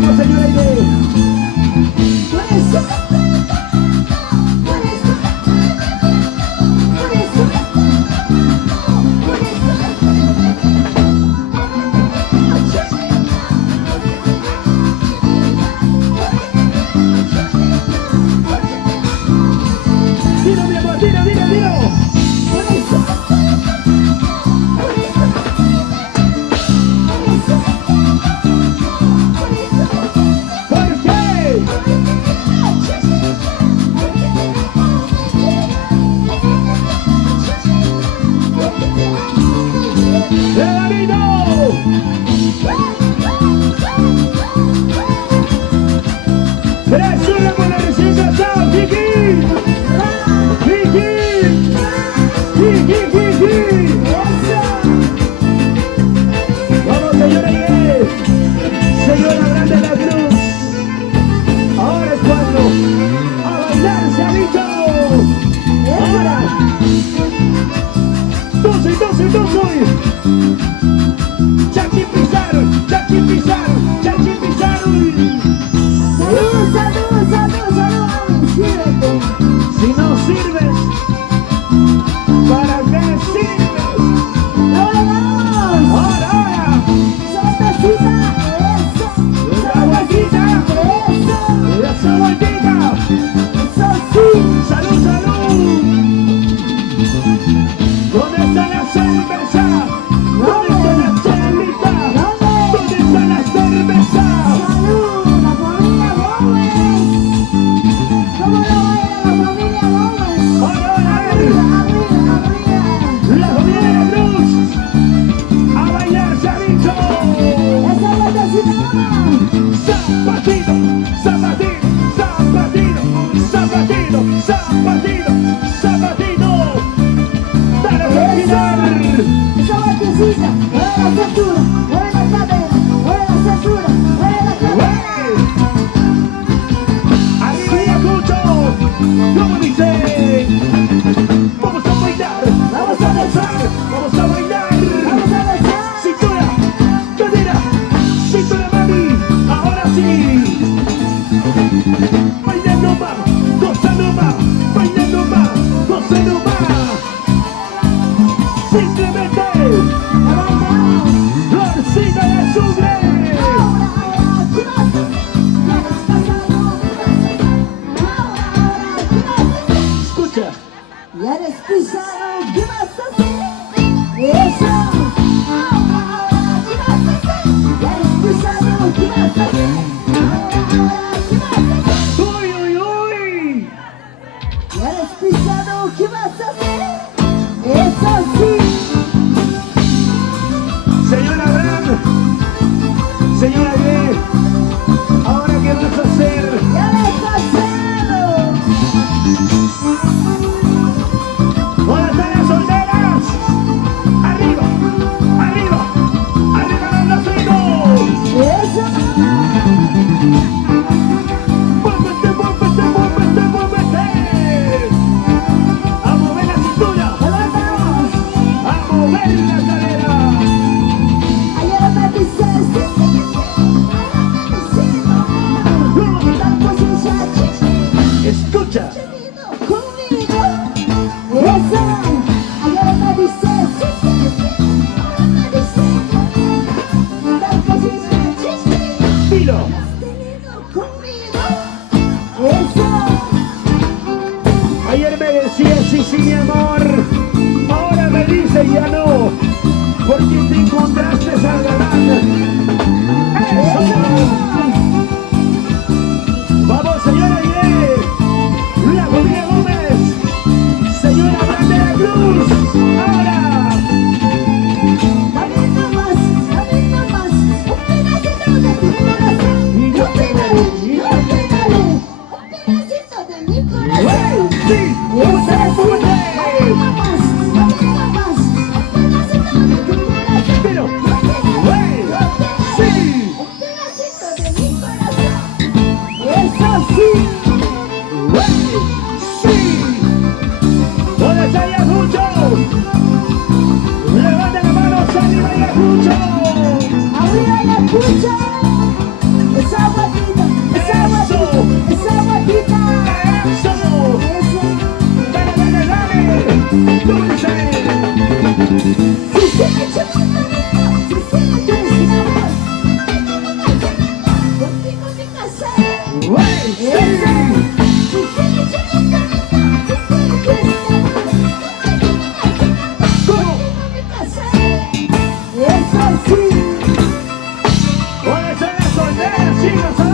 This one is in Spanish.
Vamos, señora Aide. Dilo, mi amor, dilo, dilo, dilo. ¿Por qué? ¡David! ¡Presura con la recién casada, Kiki! ¡Kiki! ¡Kiki! ¡Vamos, señora Aide! Señora Grande de la Cruz. Ahora es cuando a bailar se ha dicho. Ahora. 12. Ya aquí pisaron. Si no sirves, ¿para qué sirves? Ahora. La vueltita. Esa vueltita. Salud. ¿Dónde está la cerveza? ¿Dónde está la chelita? ¿Dónde está la cerveza? La familia de la Cruz. A bailar se ha dicho. Zapatito. Dale a respirar. Arriba y escucho. ¿Cómo dice? Vamos a bailar. Vamos a bailar. Cintura, cadera, cintura, mami. Ahora sí. Bailando más, gozando más, bailando más, gozando más. Simplemente, florcita de azufre. Escucha. Ya eres pisado, ¿qué vas a hacer? Eso. ¿Qué vas a hacer? Ya eres pisado, ¿qué vas a hacer? ¿Qué vas a hacer? Uy. Ya eres pisado, ¿qué vas a hacer? Eso sí. Señora Abraham, señora Aide, ¿ahora qué vas a hacer? Ya eres casado. ¿Dónde están las solteras? Arriba los brazos. Eso. Muévete. A mover la cintura, Levantamos. a mover la cadera. Ayer me dices, tal cosa Escucha. conmigo. Eso. Ayer me dices, tal cosa Dilo. conmigo. Eso. Ayer me decías sí, mi amor. Ahora me dice ya no. Porque te encontraste al galán. ¡Eso! Vamos, señora Aide. La familia Gómez. Señora Grande de la Cruz. Ahora. Dame nomás. Un pedacito de tu corazón. Y yo te daré. Un pedacito de mi corazón. ¡Sí! ¡Muévete! Pero, ¡sí! ¡Sí! ¿Dónde está Ayacucho? ¡Levanta la mano, arriba Ayacucho! Arriba Ayacucho. Esa Siga,